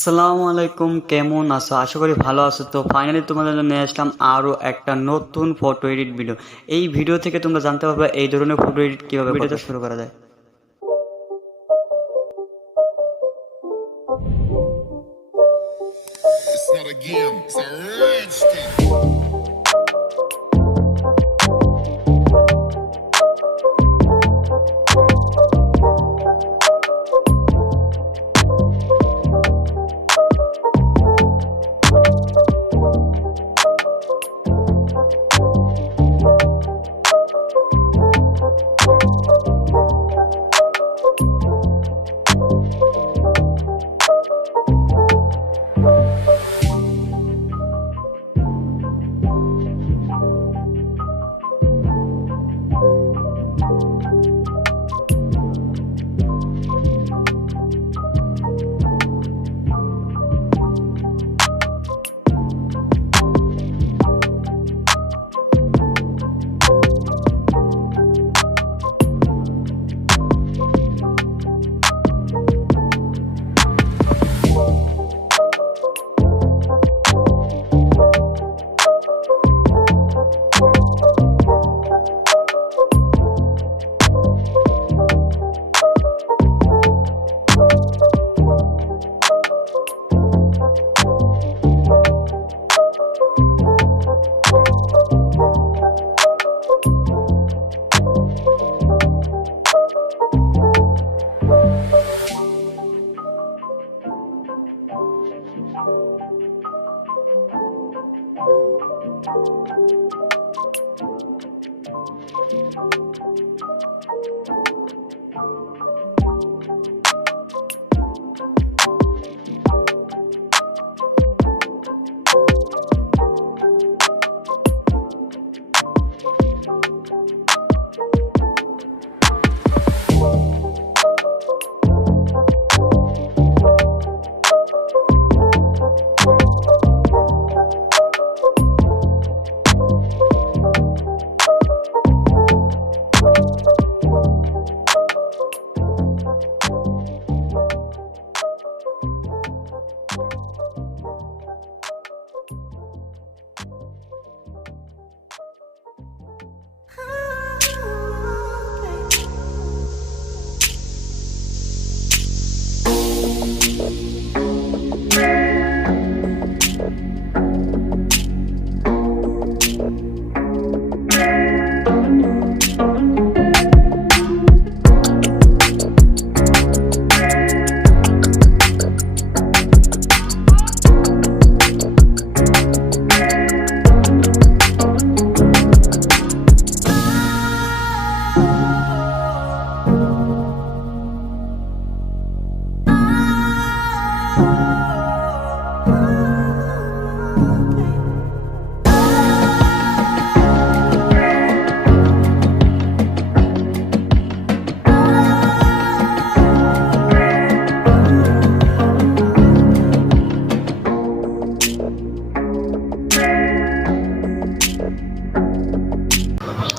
আসসালামু আলাইকুম, কেমন আছো? আশা করি ভালো আছো। তো ফাইনালি তোমাদের জন্য নিয়ে আসলাম আরও একটা নতুন ফটো এডিট ভিডিও। এই ভিডিও থেকে তোমরা জানতে পারবে এই ধরনের ফটো এডিট কীভাবে ভিডিওটা শুরু করা যায়। It's not a game, it's a rich thing.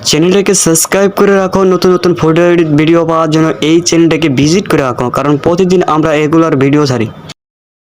চ্যানেলটাকে সাবস্ক্রাইব করে রাখো, নতুন নতুন ফটো এডিট ভিডিও পাওয়ার জন্য এই চ্যানেলটাকে ভিজিট করে রাখো, কারণ প্রতিদিন আমরা রেগুলার ভিডিও ছাড়ি।